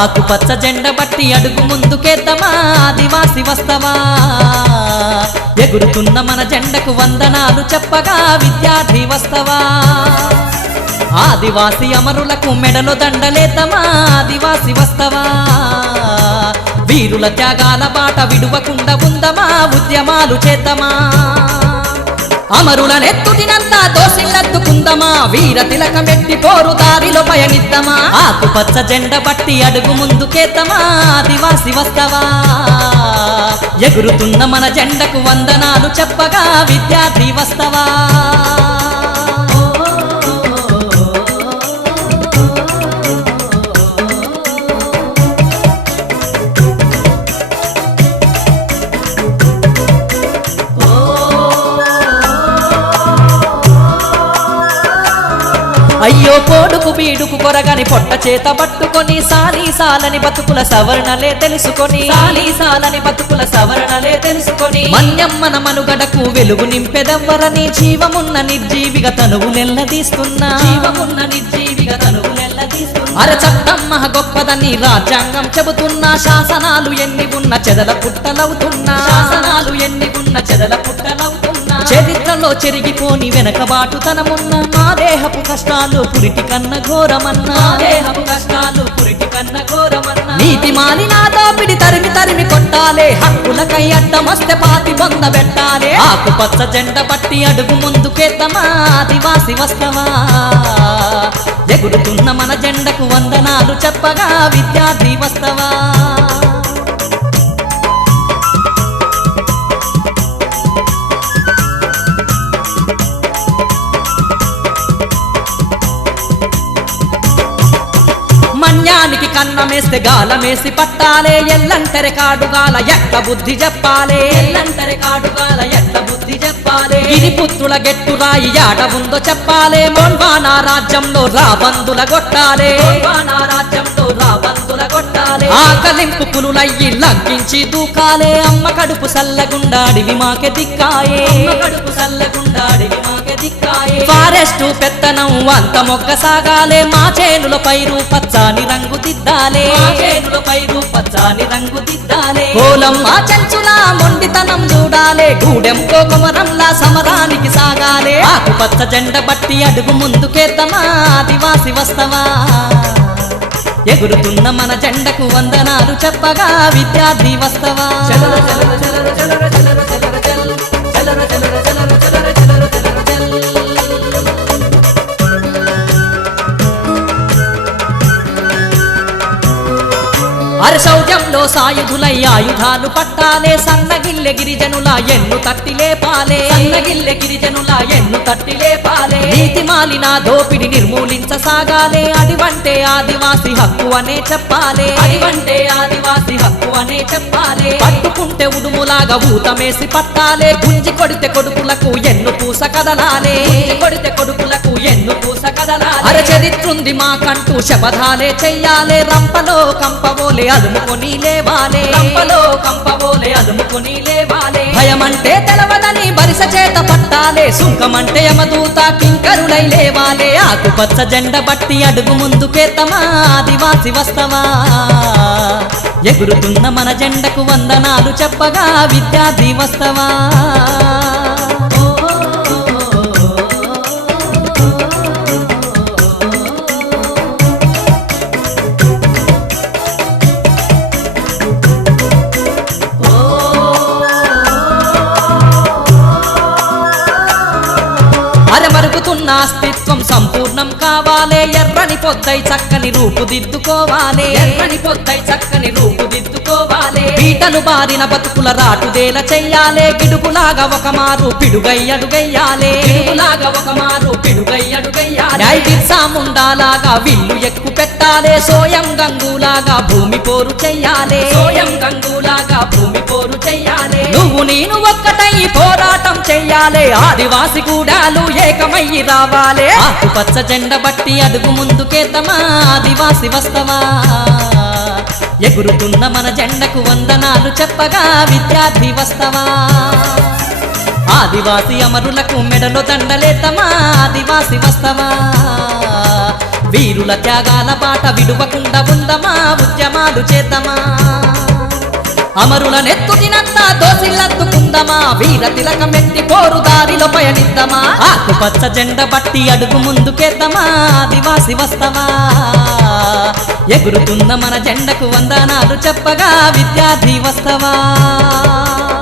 ఆకు పచ్చ జెండ బట్టి అడుగు ముందుకేతమా ఆదివాసి వస్తవా ఎగురుతున్న మన జెండకు వందనాలు చెప్పగా విద్యార్థి వస్తవా ఆదివాసి అమరులకు మెడలు దండలేతమా ఆదివాసి వస్తవా వీరుల త్యాగాల బాట విడువకుండా ఉందమా ఉద్యమాలు చేతమా అమరుల అమరులనెత్తుటినంతా దోషిల్లత్తుకుందమా వీర తిలకమెట్టి పోరు దారిలో పయనిద్దమా ఆకుపచ్చ జెండ పట్టి అడుగు ముందుకేతమా దివాసి వస్తవా ఎగురుతున్న మన జెండకు వందనాలు చెప్పగా విద్యార్థి వస్తవా అయ్యో కొడుకు బీడుకు కొరగని పొట్ట చేత పట్టుకొని సాలీ సాలని బతుకుల సవరణలే తెలుసుకొని సాలీ సాలని బతుకుల సవరణలే తెలుసుకొని మన్యమ్మన మనుగడకు వెలుగు నింపెదవ్వరని జీవమున్న నిర్జీవిగ తనువు నిల్లదీస్తున్నా జీవమున్న నిర్జీవిగ తనువు అర చట్టమ్మ గొప్పదని రాజ్యాంగం చెబుతున్నా శాసనాలు ఎన్ని ఉన్న చెదల పుట్టలవుతున్నా శాసనాలు ఎన్ని ఉన్న చెదల కాలంలో చెరిగిపోని వెనకబాటు తనమున్న నా దేహపు కష్టాలు పురిటి కన్న ఘోరమన్నా దేహపు కష్టాలు పురిటి కన్న ఘోరమన్నా నీతి మాని నా దోపిడి తరిమి తరిమి కొట్టాలే హక్కులకై అడ్డ పాతి బొంద పెట్టాలే ఆకు పచ్చ జెండ పట్టి అడుగు ముందుకేద్దమా ఆదివాసి వస్తవా ఎగురుతున్న మన జెండకు వందనాలు చెప్పగా విద్యార్థి వస్తవా పుణ్యానికి కన్నమేస్తే గాలమేసి పట్టాలే ఎల్లంతరి కాడుగాల ఎక్క బుద్ధి చెప్పాలే ఎల్లంతరి కాడుగాల ఎక్క బుద్ధి చెప్పాలే ఇది పుత్రుల గెట్టు రాయి ఆట ఉందో చెప్పాలే మోన్వాన రాజ్యంలో రాబందుల కొట్టాలే రాజ్యంలో రాబందుల కొట్టాలే ఆకలింపు కులులయ్యి లంకించి దూకాలే అమ్మ కడుపు సల్లగుండాడివి మాకే దిక్కాయే కడుపు సల్లగుండాడివి మా ఫారెస్ట్ పెత్తనం అంత మొగ్గ సాగాలే మా చేనుల పైరు పచ్చాని రంగు దిద్దాలే మా చేనుల పైరు పచ్చాని రంగు దిద్దాలే కోలం మా చెంచుల మొండితనం చూడాలే గూడెం కోకమరంలా సమరానికి సాగాలే ఆకు పచ్చ జెండ బట్టి అడుగు ముందుకేద్దామా ఆదివాసి వస్తవా ఎగురుతున్న మన జెండకు వందనాలు చెప్పగా విద్యార్థి వస్తవా చలరు అరసౌజంలో సాయుధులై ఆయుధాలు పట్టాలే సన్నగిల్లె గిరిజనుల ఎన్ను తట్టిలే పాలే సన్నగిల్లె గిరిజనుల ఎన్ను తట్టిలే పాలే నీతి మాలిన దోపిడి నిర్మూలించసాగాలే అటువంటే ఆదివాసి హక్కు అనే చెప్పాలే అటువంటే ఆదివాసి హక్కు అనే చెప్పాలే పట్టుకుంటే ఉడుములాగా ఊతమేసి పట్టాలే గుంజి కొడితే కొడుకులకు ఎన్ను పూస కదలాలే కొడితే కొడుకులకు ఎన్ను పూస అర చరిత్రుంది మా కంటూ శపథాలే చెయ్యాలే రంపలో కంపవోలే అదుముకొని లేవాలే రంపలో కంపవోలే అదుముకొని లేవాలే భయమంటే తెలవదని బరిస చేత పట్టాలే సుంకమంటే యమదూత కింకరుడై లేవాలే ఆకుపచ్చ జెండ బట్టి అడుగు ముందుకే తమా ఆదివాసి వస్తవా ఎగురుతున్న మన జెండకు వందనాలు చెప్పగా విద్యార్థి వస్తవా మనస్తత్వం సంపూర్ణం కావాలి ఎర్రని పొద్దై చక్కని రూపుదిద్దుకోవాలి ఎర్రని పొద్దై చక్కని రూపుదిద్దుకోవాలి పీటలు బారిన బతుకుల రాటుదేల చెయ్యాలి గిడుగులాగా ఒక మారు పిడుగై అడుగయ్యాలి గిడుగులాగా ఒక మారు పిడుగై అడుగయ్యాలి బిర్సాముండాలాగా విల్లు ఎక్కు పెట్టాలి సోయం గంగులాగా భూమి పోరు చెయ్యాలి నువ్వు నేను ఒక్కటై పోరాటం చేయాలే ఆదివాసి గూడాలు ఏకమయ్యి రావాలే పచ్చ జెండ బట్టి అడుగు ముందుకేతమా ఆదివాసి వస్తవా ఎగురుతున్న మన జెండకు వందనాలు చెప్పగా విద్యార్థి వస్తవా ఆదివాసి అమరులకు మెడలో దండలేతమా ఆదివాసి వస్తవా వీరుల త్యాగాల పాట విడవకుండా ఉందమా ఉద్యమాలు చేద్దమా అమరుల నెత్తు తినంతా దోసిల్లత్తుకుందమా వీర తిలకమెట్టి పోరు దారిలో పయనిద్దామా ఆకుపచ్చ జెండ పట్టి అడుగు ముందుకేద్దామా దివాసి వస్తామా ఎగురుతున్న మన జెండకు వందనాలు చెప్పగా విద్యార్థి వస్తావా